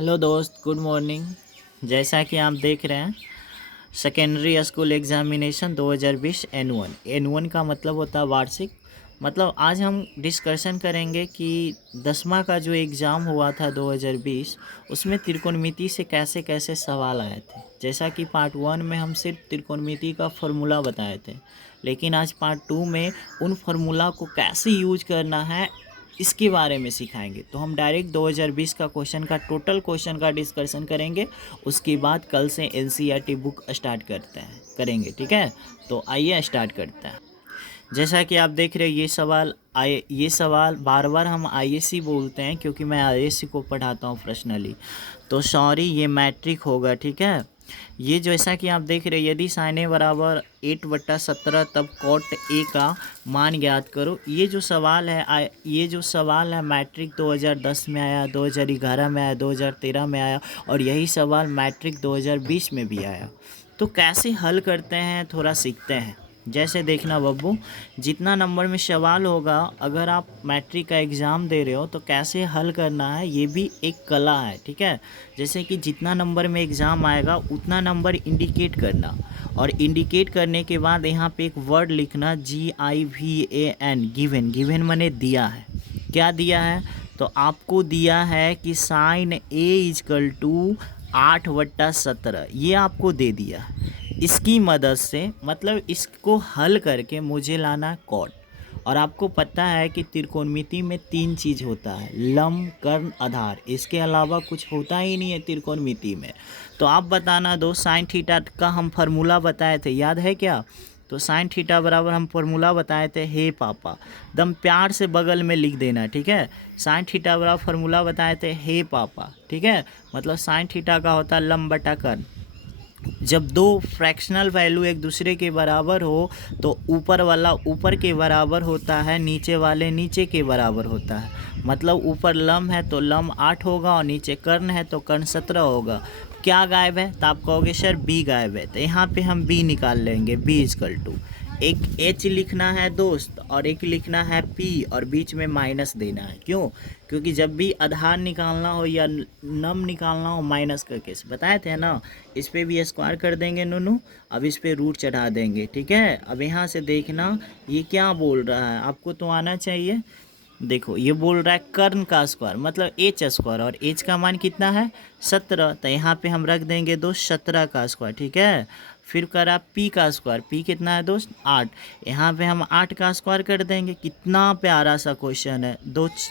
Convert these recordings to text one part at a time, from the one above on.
Hello दोस्त, good morning. जैसा कि आप देख रहे हैं, सेकेंडरी स्कूल एग्जामिनेशन 2020 N1 का मतलब होता है वार्षिक। मतलब आज हम डिस्कशन करेंगे कि 10वां का जो एग्ज़ाम हुआ था 2020, उसमें त्रिकोणमिति से कैसे कैसे सवाल आए थे। जैसा कि पार्ट 1 में हम सिर्फ त्रिकोणमिति का फॉर्मूला बताए थे, लेकिन आज पार्ट 2 में उन फार्मूला को कैसे यूज करना है इसके बारे में सिखाएंगे। तो हम डायरेक्ट 2020 का क्वेश्चन का टोटल क्वेश्चन का डिस्कशन करेंगे। उसके बाद कल से NCERT बुक स्टार्ट करेंगे, ठीक है। तो आइए स्टार्ट करते हैं। जैसा कि आप देख रहे हैं, ये सवाल बार बार हम ISC बोलते हैं क्योंकि मैं ISC को पढ़ाता हूँ पर्सनली। तो सॉरी, ये मैट्रिक होगा, ठीक है। ये जैसा कि आप देख रहे हैं, यदि साइन ए बराबर 8/17 तब कॉट ए का मान ज्ञात करो। ये जो सवाल है मैट्रिक 2010 में आया, 2011 में आया, 2013 में आया, और यही सवाल मैट्रिक 2020 में भी आया। तो कैसे हल करते हैं थोड़ा सीखते हैं। जैसे देखना बब्बू, जितना नंबर में सवाल होगा, अगर आप मैट्रिक का एग्ज़ाम दे रहे हो तो कैसे हल करना है ये भी एक कला है, ठीक है। जैसे कि जितना नंबर में एग्ज़ाम आएगा उतना नंबर इंडिकेट करना, और इंडिकेट करने के बाद यहाँ पे एक वर्ड लिखना GIVAN, गिवन माने दिया है। क्या दिया है? तो आपको दिया है कि साइन A = 8/17, ये आपको दे दिया है। इसकी मदद से मतलब इसको हल करके मुझे लाना कॉट। और आपको पता है कि त्रिकोणमिति में 3 चीज़ होता है, लंब, कर्ण, आधार। इसके अलावा कुछ होता ही नहीं है त्रिकोणमिति में। तो आप बताना दो, साइन थीटा का हम फार्मूला बताए थे, याद है क्या? तो साइन थीटा बराबर हम फार्मूला बताए थे, हे पापा। दम प्यार से बगल में लिख देना, ठीक है। साइन थीटा बराबर फार्मूला बताए थे, हे पापा, ठीक है। मतलब साइन थीटा का होता है लंब बटा कर्ण। जब दो फ्रैक्शनल वैल्यू एक दूसरे के बराबर हो तो ऊपर वाला ऊपर के बराबर होता है, नीचे वाले नीचे के बराबर होता है। मतलब ऊपर लंब है तो लंब 8 होगा, और नीचे कर्ण है तो कर्ण 17 होगा। क्या गायब है? तो आप कहोगे सर B गायब है। तो यहाँ पे हम B निकाल लेंगे। B = एक H लिखना है दोस्त, और एक लिखना है P, और बीच में माइनस देना है। क्यों? क्योंकि जब भी आधार निकालना हो या नम निकालना हो, माइनस करके बताए थे ना। इस पे भी स्क्वायर कर देंगे नूनू, अब इस पे रूट चढ़ा देंगे, ठीक है। अब यहाँ से देखना ये क्या बोल रहा है, आपको तो आना चाहिए। देखो, ये बोल रहा है कर्ण का स्क्वायर मतलब H², और H का मान कितना है? 17। तो यहाँ पे हम रख देंगे दोस्त 17 का स्क्वायर, ठीक है। फिर करा P का स्क्वायर, P कितना है दोस्त? 8। यहाँ पे हम 8 का स्क्वायर कर देंगे। कितना प्यारा सा क्वेश्चन है दोस्त,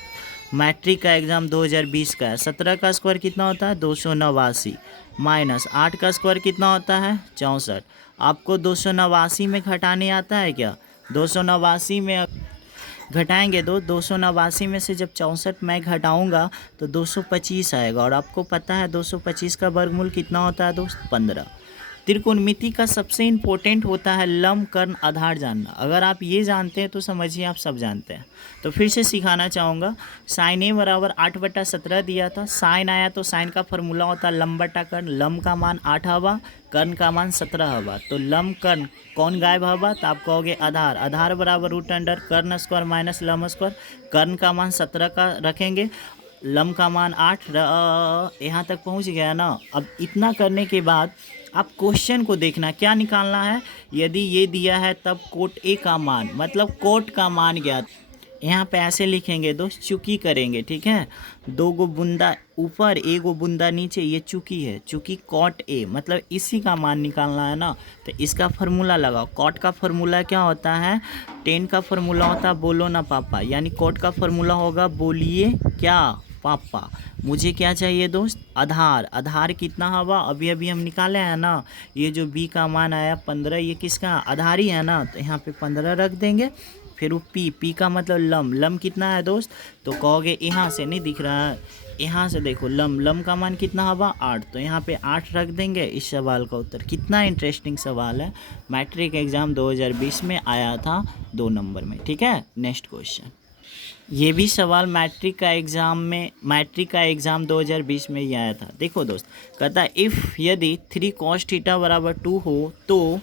मैट्रिक का एग्ज़ाम 2020 का है। 17 का स्क्वायर कितना होता है? 289, माइनस 8 का स्क्वायर कितना होता है? 64। आपको 289 में घटाने आता है क्या? 289 में घटाएंगे 289 में से जब 64 मैं घटाऊंगा तो 225 आएगा। और आपको पता है 225 का वर्गमूल कितना होता है दोस्त? 15। त्रिकोणमिति का सबसे इम्पोर्टेंट होता है लंब, कर्ण, आधार जानना। अगर आप ये जानते हैं तो समझिए आप सब जानते हैं। तो फिर से सिखाना चाहूँगा। साइन A बराबर 8/17 दिया था। साइन आया तो साइन का फार्मूला होता है लंब बटा कर्ण। लंब का मान 8 हवा, कर्ण का मान 17 हवा। तो लंब कर्ण कौन गायब हवा? तो आप कहोगे आधार। आधार बराबर √अंडर कर्ण स्क्वायर माइनस लंब स्क्वायर। कर्ण का मान 17 का रखेंगे, लंब का मान 8। यहाँ तक पहुँच गया ना। अब इतना करने के बाद आप क्वेश्चन को देखना, क्या निकालना है। यदि ये दिया है तब कोट A का मान, मतलब कोट का मान ज्ञात। यहाँ पे ऐसे लिखेंगे दोस्त, चुकी करेंगे, ठीक है। 2 गो बूंदा ऊपर, 1 गो बूंदा नीचे, ये चुकी है। चुकी कॉट A, मतलब इसी का मान निकालना है ना। तो इसका फार्मूला लगाओ। कॉट का फार्मूला क्या होता है? 10 का फार्मूला होता है बोलो ना पापा, यानी कॉट का फार्मूला होगा बोलिए क्या पापा। मुझे क्या चाहिए दोस्त? आधार। आधार कितना हवा? अभी अभी हम निकाले हैं ना। ये जो B का मान आया 15, ये किसका? आधार ही है ना। तो यहाँ पे 15 रख देंगे। फिर वो P का मतलब लंब। लंब कितना है दोस्त? तो कहोगे यहाँ से नहीं दिख रहा है, यहाँ से देखो लंब का मान कितना हवा? 8। तो यहाँ पे 8 रख देंगे। इस सवाल का उत्तर। कितना इंटरेस्टिंग सवाल है, मैट्रिक एग्ज़ाम 2020 में आया था 2 नंबर में, ठीक है। Next question. ये भी सवाल मैट्रिक का एग्ज़ाम 2020 में ही आया था। देखो दोस्त, कहता है यदि 3 cos थीटा बराबर 2 हो तो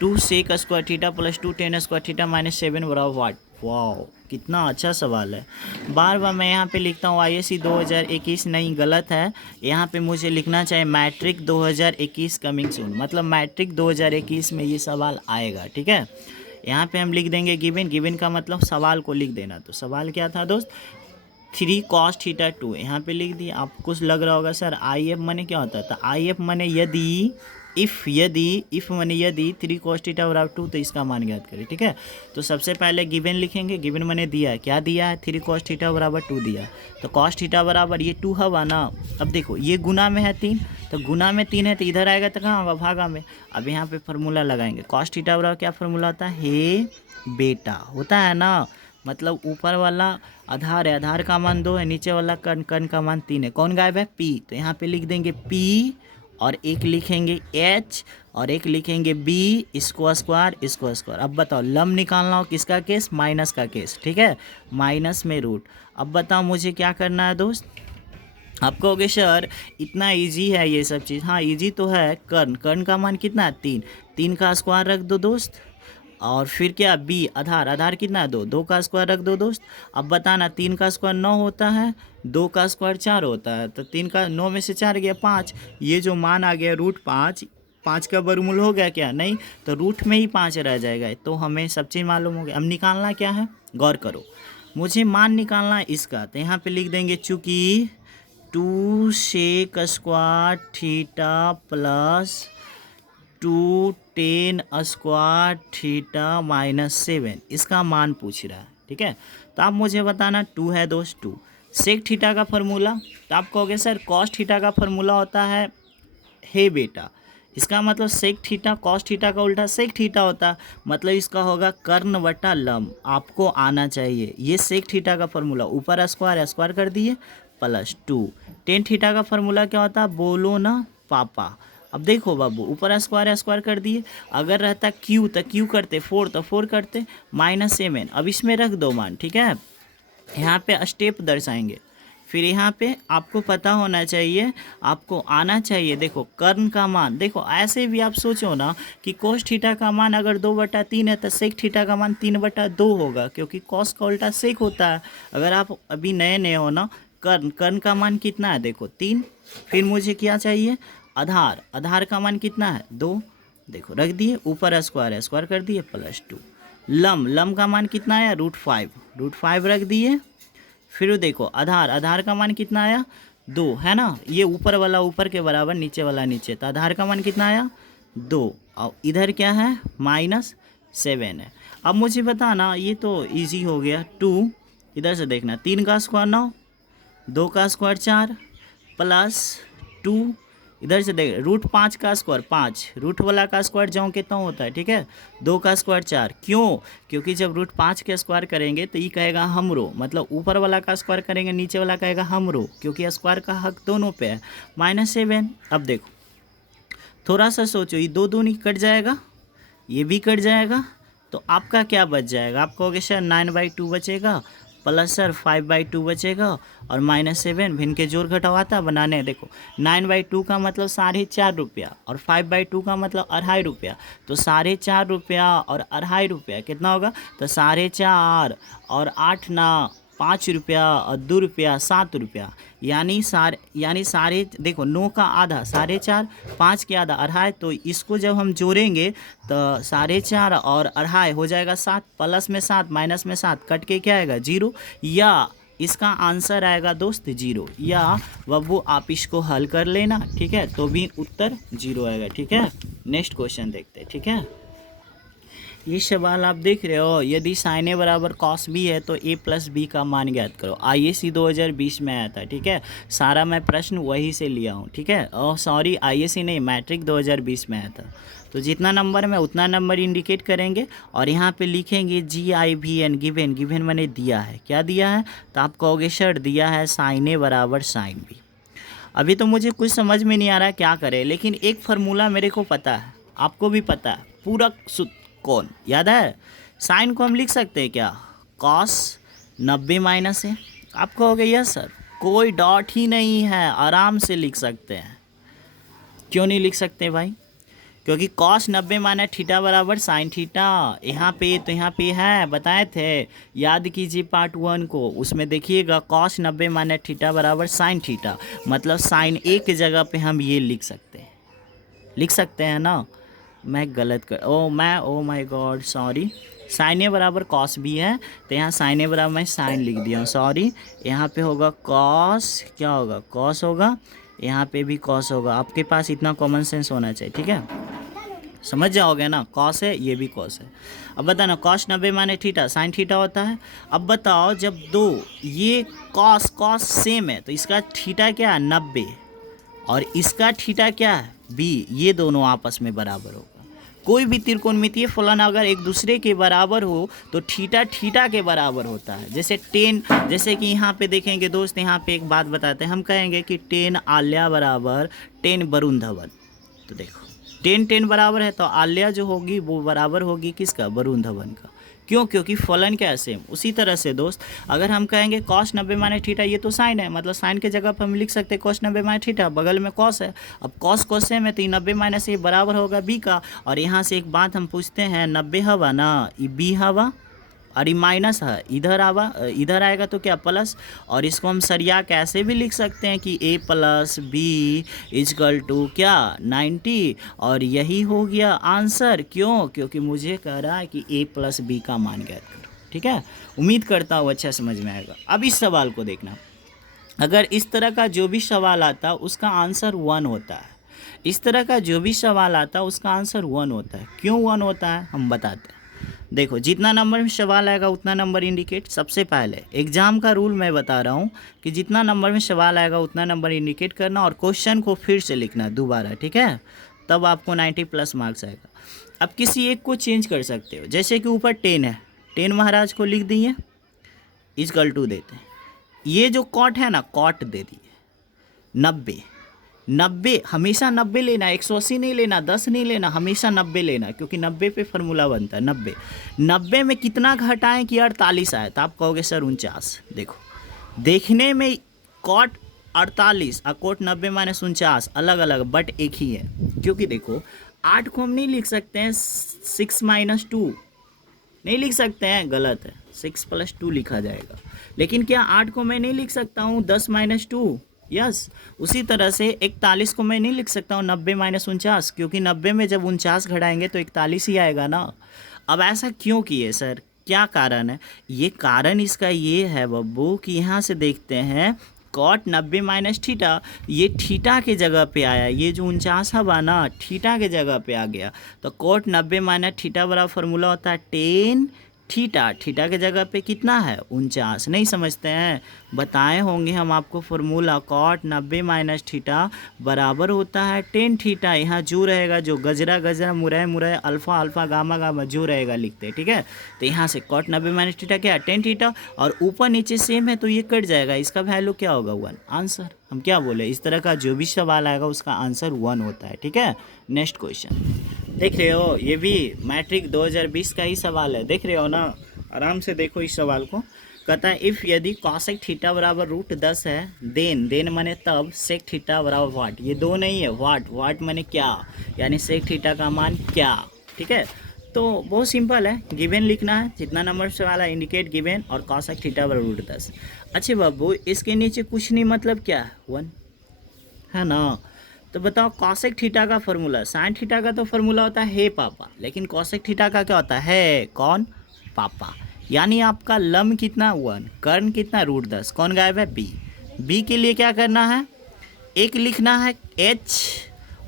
2 sec² theta plus 2 tan² theta minus 7 बराबर वाट। वाह, कितना अच्छा सवाल है। बार बार मैं यहाँ पे लिखता हूँ आईएससी 2021, नहीं गलत है। यहाँ पे मुझे लिखना चाहिए मैट्रिक 2021 कमिंग सून, मतलब मैट्रिक 2021 में ये सवाल आएगा। ठीक है, यहाँ पे हम लिख देंगे गिवन। गिवन का मतलब सवाल को लिख देना। तो सवाल क्या था दोस्त, 3 cos थीटा 2 यहाँ पे लिख दिया। आपको कुछ लग रहा होगा सर आई एफ मने क्या होता था। आई एफ मने यदि, इफ़ मने यदि 3 cos थीटा बराबर 2, तो इसका मान ज्ञात करें। ठीक है, तो सबसे पहले गिवन लिखेंगे। गिवन मने दिया है, क्या दिया है, 3 cos थीटा बराबर 2 दिया। तो cos थीटा बराबर ये 2 हवा ना। अब देखो ये गुना में है 3, तो गुना में 3 है तो इधर आएगा तो कहाँ होगा, भागा में। अब यहाँ पे फार्मूला लगाएंगे। cos थीटा बराबर क्या फार्मूला होता है, हे बेटा होता है ना, मतलब ऊपर वाला आधार है, आधार का मान 2 है, नीचे वाला कर्ण, कर्ण का मान 3 है। कौन गायब है, पी। तो यहाँ पे लिख देंगे पी, और एक लिखेंगे एच, और एक लिखेंगे बी, इसको स्क्वायर, इसको स्क्वायर। अब बताओ लम्ब निकालना हो किसका केस, माइनस का केस। ठीक है, माइनस में रूट। अब बताओ मुझे क्या करना है दोस्त। आप कहोगे सर इतना इजी है ये सब चीज़। हाँ इजी तो है। कर्ण, कर्ण का मान कितना है, 3, 3 का स्क्वायर रख दो दोस्त। और फिर क्या, बी आधार, आधार कितना है, 2, 2 का स्क्वायर रख दो दोस्त। अब बताना 3 का स्क्वायर 9 होता है, 2 का स्क्वायर 4 होता है, तो 3 का 9 में से 4 गया 5। ये जो मान आ गया √5, 5 का वर्गमूल हो गया क्या, नहीं, तो रूट में ही 5 रह जाएगा। तो हमें सब चीज़ मालूम हो गया। अब निकालना क्या है, गौर करो, मुझे मान निकालना है इसका। तो यहाँ पे लिख देंगे चूँकि 2 sec square theta plus 2 10 square theta -7, इसका मान पूछ रहा है। ठीक है, तो आप मुझे बताना 2 है दोस्त 2। सेक थीटा का फार्मूला, तो आप कहोगे सर कॉस थीटा का फार्मूला होता है हे बेटा, इसका मतलब सेक थीटा, कॉस थीटा का उल्टा सेक थीटा होता, मतलब इसका होगा कर्ण बटा लम्ब। आपको आना चाहिए ये सेक थीटा का फार्मूला, ऊपर स्क्वायर, स्क्वायर कर दिए प्लस 2। टेन थीटा का फार्मूला क्या होता, बोलो ना पापा। अब देखो बाबू, ऊपर स्क्वायर, स्क्वायर कर दिए। अगर रहता क्यू तो क्यू करते, 4 तो 4 करते, -7। अब इसमें रख दो मान। ठीक है, यहाँ पे स्टेप दर्शाएंगे। फिर यहाँ पे आपको पता होना चाहिए, आपको आना चाहिए। देखो कर्ण का मान, देखो ऐसे भी आप सोचो ना कि कोस थीटा का मान अगर 2/3 है तो सेक थीटा का मान 3/2 होगा, क्योंकि कॉस का उल्टा सेक होता है। अगर आप अभी नए नए हो ना, कर्ण का मान कितना है, देखो 3। फिर मुझे क्या चाहिए, आधार, आधार का मान कितना है 2, देखो रख दिए, ऊपर स्क्वायर, स्क्वायर कर दिए प्लस 2। लम, लम का मान कितना आया, √5, √5 रख दिए। फिर देखो आधार, आधार का मान कितना आया 2, है ना, ये ऊपर वाला ऊपर के बराबर, नीचे वाला नीचे, तो आधार का मान कितना आया 2। और इधर क्या है -7 है। अब मुझे बताना, ये तो इजी हो गया। 2 इधर से देखना, 3 का स्क्वायर 9, 2 का स्क्वायर 4 प्लस 2, इधर से देख √5 का स्क्वायर 5, रूट वाला का स्क्वायर जो कितना होता है। ठीक है, 2 का स्क्वायर 4, क्यों, क्योंकि जब √5 के स्क्वायर करेंगे तो ये कहेगा हमरो, मतलब ऊपर वाला का स्क्वायर करेंगे नीचे वाला कहेगा हमरो, क्योंकि स्क्वायर का हक दोनों पे है। -7। अब देखो थोड़ा सा सोचो, ये 2 दूनी कट जाएगा, ये भी कट जाएगा, तो आपका क्या बच जाएगा, आप कहोगे सर 9/2 बचेगा, प्लस सर 5/2 बचेगा, और -7 भिन्न के जोड़ घटावाता बनाने। देखो 9/2 का मतलब 4.5 रुपया, और 5/2 का मतलब 2.5 रुपया, तो 4.5 रुपया और 2.5 रुपया कितना होगा, तो 4.5 और 8 ना 5 रुपया और 2 रुपया 7 रुपया, यानी सारे देखो 9 का आधा 4.5, 5 के आधा 2.5, तो इसको जब हम जोड़ेंगे तो 4.5 और 2.5 हो जाएगा 7, प्लस में 7 माइनस में 7 कट के क्या आएगा 0, या इसका आंसर आएगा दोस्त 0, या बब्बू आप इसको हल कर लेना। ठीक है, तो भी उत्तर 0 आएगा। ठीक है, नेक्स्ट क्वेश्चन देखते हैं। ठीक है, ये सवाल आप देख रहे हो, यदि साइन ए बराबर कॉस बी है तो a + b का मान ज्ञात करो। आईएससी 2020 में आया था। ठीक है, सारा मैं प्रश्न वही से लिया हूँ। ठीक है, और सॉरी आईएससी नहीं, मैट्रिक 2020 में आया था। तो जितना नंबर में उतना नंबर इंडिकेट करेंगे, और यहाँ पे लिखेंगे GIVN, गिवन, गिवन मैंने दिया है, क्या दिया है, तो आप कहोगे सर दिया है साइन ए बराबर साइन बी। अभी तो मुझे कुछ समझ में नहीं आ रहा क्या करें, लेकिन एक फार्मूला मेरे को पता है, आपको भी पता है, पूरक सूत्र कौन याद है, साइन को हम लिख सकते हैं क्या, कॉस 90 - है। आप कहोगे यस सर, कोई डॉट ही नहीं है, आराम से लिख सकते हैं। क्यों नहीं लिख सकते भाई, क्योंकि कॉस 90 माइनस थीटा बराबर साइन थीटा। यहाँ पे तो यहाँ पे है, बताए थे, याद कीजिए पार्ट 1 को, उसमें देखिएगा कॉस 90 माइनस थीटा बराबर साइन थीटा, मतलब साइन ए की जगह पे हम ये लिख सकते हैं ना। मैं गलत कर oh my god sorry, sine A बराबर कॉस भी है, तो यहाँ साइन ए बराबर मैं साइन लिख दिया हूँ, सॉरी। यहाँ पे होगा कॉस, क्या होगा, कॉस होगा, यहाँ पे भी कॉस होगा। आपके पास इतना कॉमन सेंस होना चाहिए, ठीक है, समझ जाओगे ना। कॉस है, ये भी कॉस है। अब बताना, कॉस 90 माने थीटा, साइन थीटा होता है। अब बताओ, जब दो ये कॉस सेम है तो इसका थीटा क्या है, 90, और इसका थीटा क्या है, बी, ये दोनों आपस में बराबर होगा। कोई भी त्रिकोणमितीय फलन अगर एक दूसरे के बराबर हो तो थीटा के बराबर होता है। जैसे टेन, जैसे कि यहाँ पे देखेंगे दोस्त, यहाँ पे एक बात बताते हैं, हम कहेंगे कि टेन आल्या बराबर टेन वरुण धवन। तो देखो, टेन बराबर है तो आल्या जो होगी वो बराबर होगी किसका, वरुण धवन का। क्यों, क्योंकि फलन क्या है, सेम। उसी तरह से दोस्त, अगर हम कहेंगे कॉस 90 माइनस थीटा, ये तो साइन है, मतलब साइन के जगह पर हम लिख सकते हैं कॉस 90 माइनस थीटा, बगल में कॉस है। अब कॉस सेम है तो ये 90 माइनस ये बराबर होगा बी का। और यहाँ से एक बात हम पूछते हैं, 90 हवा ना, ये बी हवा, और ये माइनस है, इधर आएगा तो क्या, प्लस। और इसको हम सरिया कैसे भी लिख सकते हैं कि a plus B is equal to क्या, 90, और यही हो गया आंसर। क्यों, क्योंकि मुझे कह रहा है कि a प्लस बी का मान ज्ञात करो, ठीक है। उम्मीद करता हूँ अच्छा समझ में आएगा। अब इस सवाल को देखना, अगर इस तरह का जो भी सवाल आता उसका आंसर 1 होता है, इस तरह का जो भी सवाल आता उसका आंसर 1 होता है। क्यों 1 होता है, हम बताते हैं। देखो, जितना नंबर में सवाल आएगा उतना नंबर इंडिकेट। सबसे पहले एग्जाम का रूल मैं बता रहा हूँ कि जितना नंबर में सवाल आएगा उतना नंबर इंडिकेट करना, और क्वेश्चन को फिर से लिखना दोबारा, ठीक है, तब आपको 90+ मार्क्स आएगा। अब किसी एक को चेंज कर सकते हो, जैसे कि ऊपर 10 है, 10 महाराज को लिख दिए, इजकल टू देते हैं, ये जो कॉट है ना, कॉट दे दिए 90 हमेशा 90 लेना, 180 नहीं लेना, 10 नहीं लेना, हमेशा 90 लेना, क्योंकि 90 पे फार्मूला बनता है। 90 में कितना घटाएं कि 48 आए, तो आप कहोगे सर 49। देखो, देखने में कॉट 48 और कोट 90 माइनस 49 अलग अलग, बट एक ही है। क्योंकि देखो, 8 को हम नहीं लिख सकते हैं 6 माइनस 2, नहीं लिख सकते हैं, गलत है, 6 + 2 लिखा जाएगा। लेकिन क्या 8 को मैं नहीं लिख सकता हूँ 10 माइनस 2, यस। उसी तरह से 41 को मैं नहीं लिख सकता हूँ 90 माइनस 49, क्योंकि 90 में जब 49 घटाएंगे तो 41 ही आएगा ना। अब ऐसा क्यों किए सर, क्या कारण है, ये कारण इसका ये है बब्बू कि यहाँ से देखते हैं कॉट 90 माइनस थीटा, ये थीटा के जगह पे आया, ये जो 49 हवा ना थीटा के जगह पे आ गया, तो कॉट 90 माइनस थीटा बराबर फार्मूला होता है टेन थीटा, थीटा के जगह पे कितना है 49। नहीं समझते हैं, बताए होंगे हम आपको फार्मूला, कॉट 90 माइनस थीटा बराबर होता है टेन थीटा। यहाँ जो रहेगा, जो गजरा मुरय अल्फा गामा जो रहेगा लिखते हैं, ठीक है। तो यहाँ से कॉट 90 माइनस थीटा क्या है, टेन थीटा, और ऊपर नीचे सेम है तो ये कट जाएगा, इसका वैल्यू क्या होगा 1, आंसर। हम क्या बोले, इस तरह का जो भी सवाल आएगा उसका आंसर 1 होता है, ठीक है। नेक्स्ट क्वेश्चन देख रहे हो, ये भी मैट्रिक 2020 का ही सवाल है, देख रहे हो ना, आराम से देखो इस सवाल को। कहता है इफ़ यदि कॉसेक थीटा बराबर √10 है, देन माने तब सेक थीटा बराबर वाट, ये दो नहीं है, वाट माने क्या, यानी सेक थीटा का मान क्या, ठीक है। तो बहुत सिंपल है, गिवन लिखना है, जितना नंबर सवाल है इंडिकेट गिवन, और कॉसेक थीटा बराबर √10। अच्छे बाबू, इसके नीचे कुछ नहीं, मतलब क्या है 1 है ना। तो बताओ, कॉसेक थीटा का फॉर्मूला, साइन थीटा का तो फॉर्मूला होता है हे पापा, लेकिन कॉसेक थीटा का क्या होता है, कौन, पापा। यानी आपका लम कितना 1, कर्ण कितना √10, कौन गायब है, बी के लिए क्या करना है, एक लिखना है h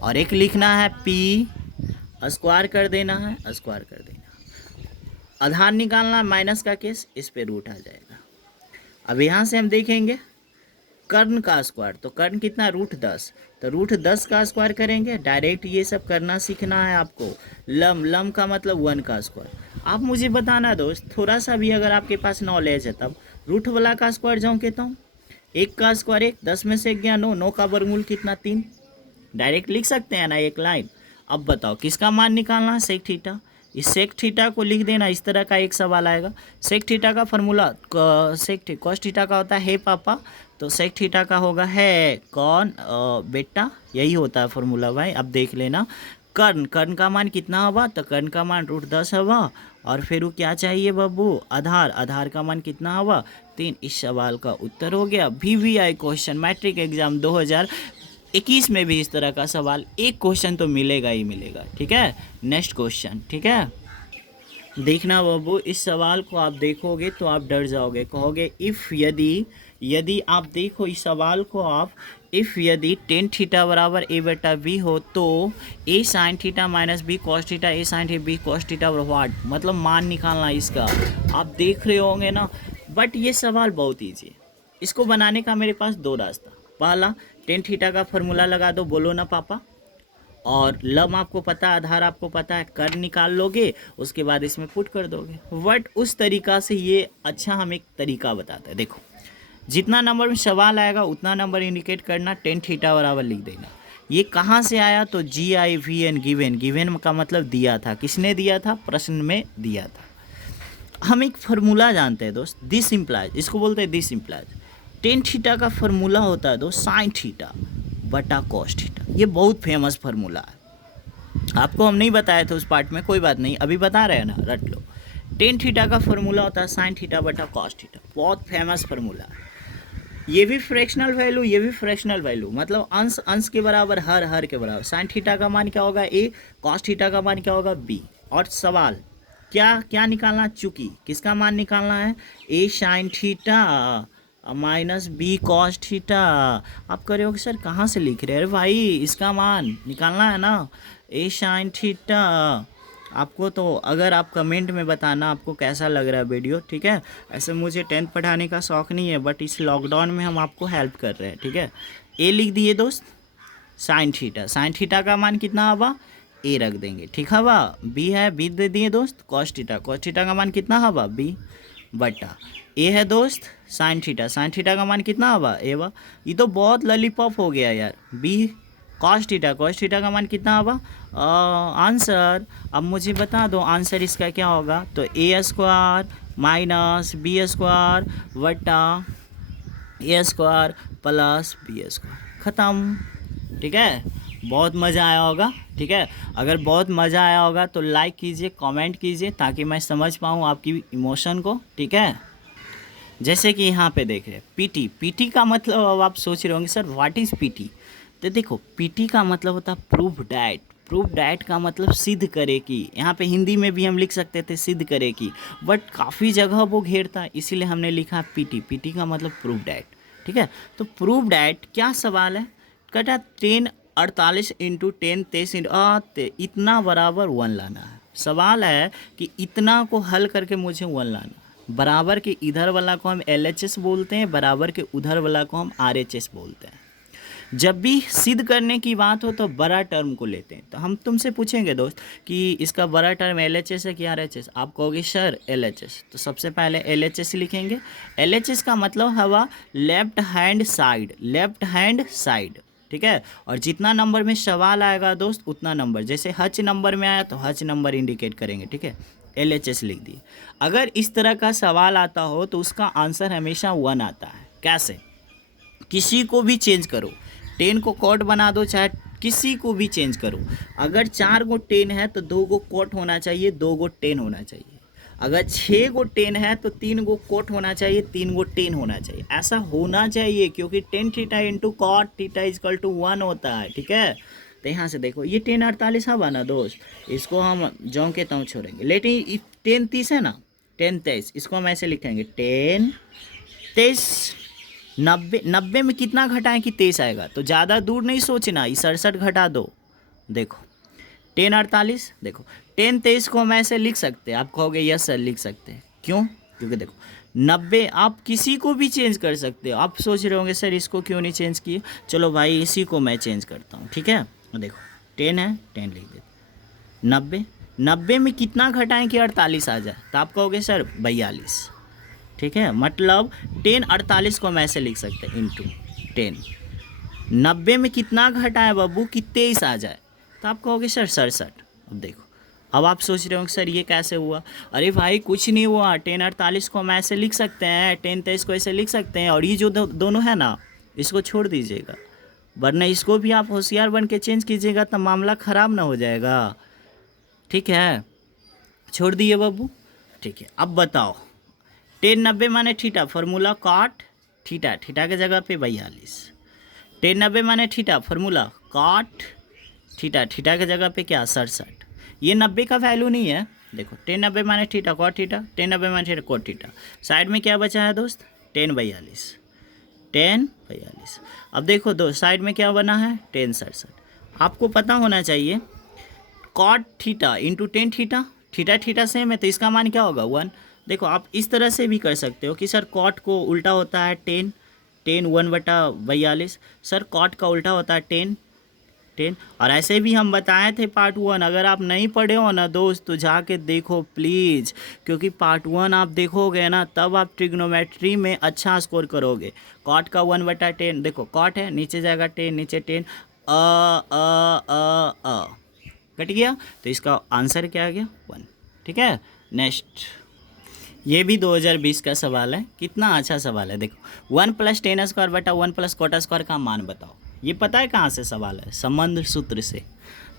और एक लिखना है p, स्क्वायर कर देना है, आधार निकालना है, माइनस का केस, इस पे रूट आ जाएगा। अब यहाँ से हम देखेंगे कर्ण का स्क्वायर, तो कर्ण कितना √10, तो √10 का स्क्वायर करेंगे, डायरेक्ट ये सब करना सीखना है आपको। लम का मतलब 1 का स्क्वायर। आप मुझे बताना दोस्त, थोड़ा सा भी अगर आपके पास नॉलेज है तब, रूट वाला का स्क्वायर जाऊँ कहता हूँ, 1 का स्क्वायर 1, 10 में से 1 गया 9, 9 का वर्गमूल कितना 3, डायरेक्ट लिख सकते हैं ना एक लाइन। अब बताओ किसका मान निकालना है, सेक थीटा। इस सेक थीटा को लिख देना, इस तरह का एक सवाल आएगा। सेक थीटा का फॉर्मूला कॉस थीटा का होता है हे पापा, तो सेक थीटा का होगा है कौन बेटा, यही होता है फॉर्मूला भाई। अब देख लेना, कर्ण, कर्ण का मान कितना हुआ, तो कर्ण का मान √10 हुआ। और फिर वो क्या चाहिए बब्बू, आधार, आधार का मान कितना हुआ 3। इस सवाल का उत्तर हो गया VVI क्वेश्चन। मैट्रिक एग्जाम 2021 में भी इस तरह का सवाल एक क्वेश्चन तो मिलेगा ही मिलेगा। ठीक है, नेक्स्ट क्वेश्चन। ठीक है, देखना बाबू, इस सवाल को आप देखोगे तो आप डर जाओगे, कहोगे इफ़ यदि आप देखो इस सवाल को आप, इफ़ यदि टेन थीटा बराबर a/b हो तो a sin theta minus b cos theta a sin theta b cos theta what, मतलब मान निकालना इसका। आप देख रहे होंगे ना, बट ये सवाल बहुत ईजी है। इसको बनाने का मेरे पास दो रास्ता। पहला, टेन थीटा का फॉर्मूला लगा दो, बोलो ना पापा, और लम आपको पता है, आधार आपको पता है, कर निकाल लोगे, उसके बाद इसमें पुट कर दोगे। बट उस तरीका से ये अच्छा हम एक तरीका बताते हैं। देखो, जितना नंबर में सवाल आएगा उतना नंबर इंडिकेट करना, टेन थीटा बराबर लिख देना। ये कहाँ से आया, तो GIVN, गिवन, गिवन का मतलब दिया था। किसने दिया था, प्रश्न में दिया था। हम एक फार्मूला जानते हैं दोस्त, दिस इम्प्लाइज, इसको बोलते हैं दिस इम्प्लाइज। टेन थीटा का फार्मूला होता है दोस्त साइन थीटा बटा कॉस थीटा। ये बहुत फेमस फार्मूला है, आपको हम नहीं बताए थे उस पार्ट में, कोई बात नहीं, अभी बता रहे हैं ना, रट लो। टेन थीटा का फार्मूला होता है साइन थीटा बटा कॉस थीटा, बहुत फेमस फार्मूला है। ये भी फ्रैक्शनल वैल्यू, ये भी फ्रैक्शनल वैल्यू, मतलब अंश अंश के बराबर, हर हर के बराबर। साइन थीटा का मान क्या होगा a, कॉस थीटा का मान क्या होगा b। और सवाल क्या क्या निकालना, चूंकि किसका मान निकालना है, a sine theta minus b cos theta. आप कह रहे हो कि सर कहाँ से लिख रहे हैं, अरे भाई इसका मान निकालना है ना, a साइन थीटा। आपको तो अगर आप कमेंट में बताना आपको कैसा लग रहा है वीडियो। ठीक है, ऐसे मुझे 10th पढ़ाने का शौक़ नहीं है, बट इस लॉकडाउन में हम आपको हेल्प कर रहे हैं। ठीक है, ए लिख दिए दोस्त, साइन थीटा, साइन थीटा का मान कितना होगा, ए रख देंगे। ठीक है, बी है, बी दे दिए दोस्त, कॉस थीटा, कॉस थीटा का मान कितना होगा बी बटा ए है दोस्त साइन थीटा, साइन थीटा का मान कितना होगा ए बा। ये तो बहुत लॉलीपॉप हो गया यार। B cos theta, cos theta का मान कितना होगा, आंसर अब मुझे बता दो, आंसर इसका क्या होगा, तो ए स्क्वायर माइनस बी स्क्वायर बटा ए स्क्वायर प्लस बी स्क्वायर, ख़त्म। ठीक है, बहुत मज़ा आया होगा। ठीक है, अगर बहुत मज़ा आया होगा तो लाइक कीजिए, कमेंट कीजिए, ताकि मैं समझ पाऊँ आपकी इमोशन को। ठीक है, जैसे कि यहाँ पे देख रहे हैं पीटी, पीटी का मतलब अब आप सोच रहे होंगे सर व्हाट इज़ पीटी। तो देखो, पीटी का मतलब होता है प्रूफ डैट, प्रूफ डैट का मतलब सिद्ध करे कि, यहाँ पे हिंदी में भी हम लिख सकते थे सिद्ध करे कि, बट काफ़ी जगह वो घेरता है, इसीलिए हमने लिखा पीटी, पीटी का मतलब प्रूफ डैट। ठीक है, तो प्रूफ डैट क्या सवाल है, कटा 10 48 इंटू 10 23 इतना बराबर 1 लाना है। सवाल है कि इतना को हल करके मुझे 1 लाना। बराबर के इधर वाला को हम LHS बोलते हैं, बराबर के उधर वाला को हम RHS बोलते हैं। जब भी सिद्ध करने की बात हो तो बड़ा टर्म को लेते हैं। तो हम तुमसे पूछेंगे दोस्त कि इसका बड़ा टर्म LHS है कि RHS, आप कहोगे सर LHS, तो सबसे पहले LHS लिखेंगे। LHS का मतलब हवा left hand side, left hand side. ठीक है, और जितना नंबर में सवाल आएगा दोस्त उतना नंबर, जैसे हच नंबर में आया तो हच नंबर इंडिकेट करेंगे। ठीक है, LHS लिख दिए। अगर इस तरह का सवाल आता हो तो उसका आंसर हमेशा 1 आता है। कैसे, किसी को भी चेंज करो, 10 को कोट बना दो, चाहे किसी को भी चेंज करो। अगर 4 गो 10 है तो 2 गो कोट होना चाहिए, 2 गो 10 होना चाहिए। अगर 6 गो 10 है तो 3 गो कोट होना चाहिए, 3 गो 10 होना चाहिए। ऐसा होना चाहिए क्योंकि 10 theta into cot theta is equal to 1 होता है। ठीक है, तो यहाँ से देखो ये 10 48 हवा ना दोस्त, इसको हम जौ के त्यों छोड़ेंगे। लेकिन 10 30 है ना, 10 23, इसको हम ऐसे लिखेंगे 10 23 90, 90 में कितना घटाएं कि 23 आएगा। तो ज़्यादा दूर नहीं सोचना, ये 67 घटा दो, देखो 10 48, देखो 10 23 को हम ऐसे लिख सकते हैं। आप कहोगे यस सर लिख सकते हैं, क्यों, क्योंकि देखो 90 आप किसी को भी चेंज कर सकते हो। आप सोच रहे होंगे सर इसको क्यों नहीं चेंज किए, चलो भाई इसी को मैं चेंज करता हूँ। ठीक है, देखो 10 है, 10 लिख देते। 90, 90 में कितना घटाएं कि 48 आ जाए, तो आप कहोगे सर 42। ठीक है, मतलब 10 48 को हम ऐसे लिख सकते हैं इंटू 10। 90 में कितना घटाएं बाबू कि 23 आ जाए, तो आप कहोगे सर 67। अब देखो, अब आप सोच रहे हो सर ये कैसे हुआ, अरे भाई कुछ नहीं हुआ। 10 48 को हम ऐसे लिख सकते हैं, 10 23 को ऐसे लिख सकते हैं, और ये जो दोनों है ना इसको छोड़ दीजिएगा, वरना इसको भी आप होशियार बन के चेंज कीजिएगा तो मामला ख़राब ना हो जाएगा। ठीक है, छोड़ दिए बाबू। ठीक है, अब बताओ टेन 90 माने theta, formula cot theta, theta के जगह पे 42। टेन 90 माने theta, formula cot theta, theta के जगह पे क्या 67। ये 90 का वैल्यू नहीं है। देखो टेन 90 माने थीटा कॉट थीटा, टेन 90 माने थीटा कॉट थीटा। साइड में क्या बचा है दोस्त, टेन 42, टेन 42। अब देखो दोस्त साइड में क्या बना है, टेन 67। आपको पता होना चाहिए cot theta into tan theta, theta theta same है तो इसका मान क्या होगा 1। देखो आप इस तरह से भी कर सकते हो कि सर कॉट को उल्टा होता है टेन, टेन 1/42। सर कॉट का उल्टा होता है टेन, टेन। और ऐसे भी हम बताए थे पार्ट 1, अगर आप नहीं पढ़े हो ना दोस्त तो जाके देखो प्लीज़, क्योंकि पार्ट 1 आप देखोगे ना तब आप ट्रिग्नोमेट्री में अच्छा स्कोर करोगे। कॉट का 1/10, देखो कॉट है नीचे जाएगा टेन, नीचे टेन, कट गया तो इसका आंसर क्या आ गया 1। ठीक है, नेक्स्ट ये भी 2020 का सवाल है। कितना अच्छा सवाल है, देखो 1 + 10² 1 + cot² का मान बताओ। ये पता है कहाँ से सवाल है, संबंध सूत्र से।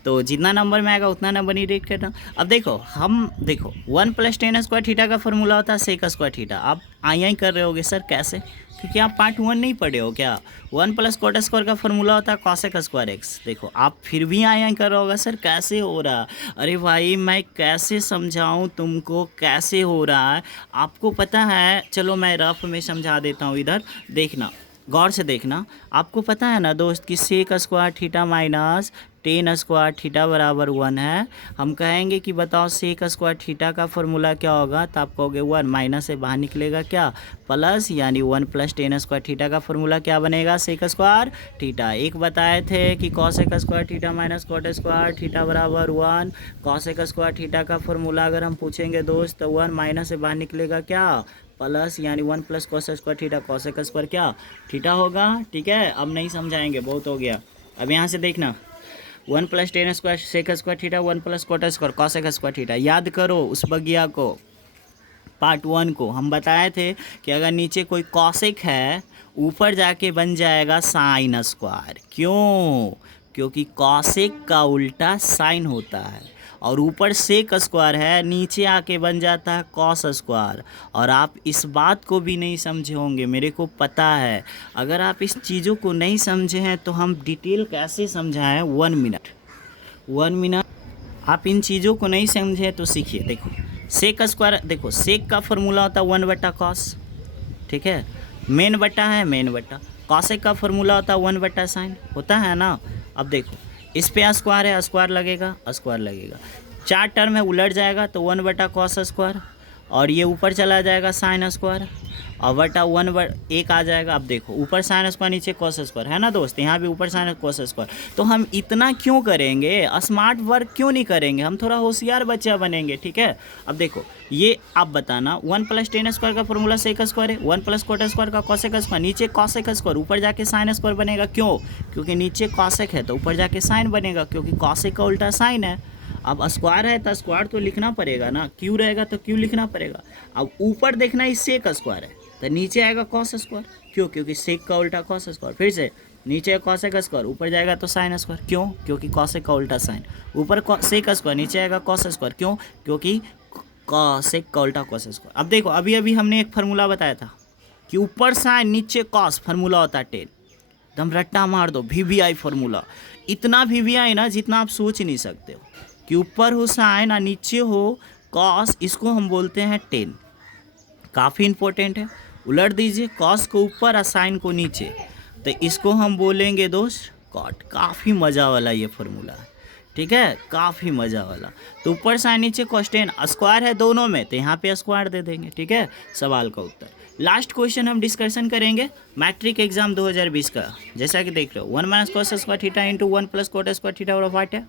तो जितना नंबर में आएगा उतना नंबर ही रेट करना। अब देखो हम देखो 1 + 10² थीटा का फॉर्मूला होता है sec² थीटा। आप आई कर रहे होगे सर कैसे, क्योंकि आप पार्ट 1 नहीं पढ़े हो क्या। 1 + cot² का फॉर्मूला होता है cosec² x। देखो आप फिर भी आई कर रहे होगा सर कैसे हो रहा। अरे भाई मैं कैसे समझाऊं तुमको कैसे हो रहा है, आपको पता है। चलो मैं रफ में समझा देता हूँ, इधर देखना गौर से देखना। आपको पता है ना दोस्त कि sec² theta minus tan² theta बराबर 1 है। हम कहेंगे कि बताओ sec² थीटा का फॉर्मूला क्या होगा, तो आप कहोगे 1, माइनस से बाहर निकलेगा क्या प्लस, यानी 1 + tan² थीटा का फॉर्मूला क्या बनेगा sec² थीटा। एक बताए थे कि cosec² theta minus cot² theta बराबर 1। cosec² थीटा का फॉर्मूला अगर हम पूछेंगे दोस्त तो 1 माइनस से बाहर निकलेगा क्या प्लस, यानी 1 + cos² थीटा cosec² क्या थीटा होगा। ठीक है, अब नहीं समझाएंगे, बहुत हो गया। अब यहाँ से देखना 1 + tan² sec² theta 1 + cot² cosec² theta. याद करो उस बगिया को, पार्ट 1 को हम बताए थे कि अगर नीचे कोई कॉसेक है ऊपर जाके बन जाएगा sin²। क्यों, क्योंकि कॉसेक का उल्टा साइन होता है, और ऊपर sec² है नीचे आके बन जाता है cos²। और आप इस बात को भी नहीं समझे होंगे, मेरे को पता है। अगर आप इस चीज़ों को नहीं समझे हैं तो हम डिटेल कैसे समझाएं, 1 मिनट आप इन चीज़ों को नहीं समझे तो सीखिए। देखो sec², देखो सेक का फॉर्मूला होता है 1/cos। ठीक है, मेन बटा है मेन बटा। कॉसेक का फॉर्मूला होता है 1/sin, होता है ना। अब देखो इस पे स्क्वायर है, स्क्वायर लगेगा, स्क्वायर लगेगा। 4 टर्म है उलट जाएगा तो 1/cos², और ये ऊपर चला जाएगा sin², और बटा 1/1 आ जाएगा। अब देखो ऊपर sin² नीचे cos² है ना दोस्त, यहाँ भी ऊपर sin cos²। तो हम इतना क्यों करेंगे, स्मार्ट वर्क क्यों नहीं करेंगे, हम थोड़ा होशियार बच्चा बनेंगे। ठीक है, अब देखो ये आप बताना 1 + tan² का फॉर्मूला sec² है, 1 + cot² का cosec², नीचे cosec², ऊपर जाके sin² बनेगा। क्यों, क्योंकि नीचे cosec है तो ऊपर जाके sin बनेगा, क्योंकि cosec का उल्टा sin है। अब स्क्वायर है तो स्क्वायर तो लिखना पड़ेगा ना, क्यों रहेगा तो क्यों लिखना पड़ेगा। अब ऊपर देखना इस sec² है तो नीचे आएगा cos²। क्यों, क्योंकि sec का उल्टा cos²। फिर से नीचे cosec², ऊपर जाएगा तो sin²। क्यों, क्योंकि cosec का उल्टा sin। ऊपर sec², नीचे आएगा cos²। क्यों, क्योंकि sec का उल्टा cos²। अब देखो अभी अभी हमने एक फार्मूला बताया था कि ऊपर sin नीचे cos फार्मूला होता है 10। एकदम रट्टा मार दो, VBI फार्मूला। इतना VBI ना जितना आप सोच नहीं सकते हो, कि ऊपर हो sin और नीचे हो cos, इसको हम बोलते हैं 10। काफ़ी इंपॉर्टेंट है, उलट दीजिए cos को ऊपर और sin को नीचे, तो इसको हम बोलेंगे दोस्त cot। काफ़ी मज़ा वाला ये फार्मूला है। ठीक है, काफ़ी मज़ा वाला। तो ऊपर sin नीचे cos 10, स्क्वायर है दोनों में तो यहाँ पे स्क्वायर दे देंगे। ठीक है, सवाल का उत्तर। लास्ट क्वेश्चन हम डिस्कशन करेंगे मैट्रिक एग्जाम 2020 का। जैसा कि देख रहे हो 1 - cos² theta into 1 + cot² theta और वाट है।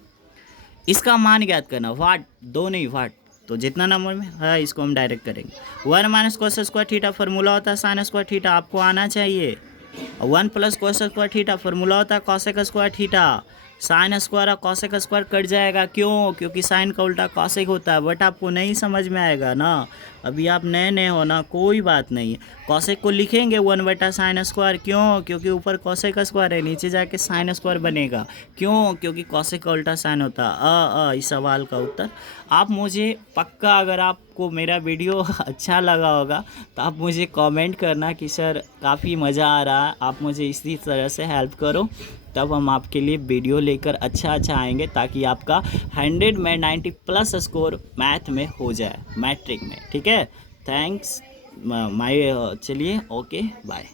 इसका मान ज्ञात करना, वाट दो नहीं वाट, तो जितना नंबर में है इसको हम डायरेक्ट करेंगे। 1 - cos² थीटा फॉर्मूला होता है sin² थीटा, आपको आना चाहिए। 1 + cos² थीटा फॉर्मूला होता है cosec² थीटा। साइन स्क्वायर और कॉसेक स्क्वायर कट जाएगा, क्यों? क्योंकि साइन का उल्टा कॉसेक होता है। बट आपको नहीं समझ में आएगा ना, अभी आप नए नए हो ना, कोई बात नहीं। कॉसेक को लिखेंगे 1/sin स्क्वायर, क्यों? क्योंकि ऊपर कॉसेक स्क्वायर है, नीचे जाके साइन स्क्वायर बनेगा, क्यों? क्योंकि कॉसेक का उल्टा साइन होता है। इस सवाल का उत्तर आप मुझे पक्का, अगर आपको मेरा वीडियो अच्छा लगा होगा तो आप मुझे कमेंट करना कि सर काफ़ी मज़ा आ रहा है, आप मुझे इसी तरह से हेल्प करो, तब हम आपके लिए वीडियो लेकर अच्छा आएंगे, ताकि आपका 100 में 90+ स्कोर मैथ में हो जाए, मैट्रिक में। ठीक है, थैंक्स माय, चलिए ओके बाय।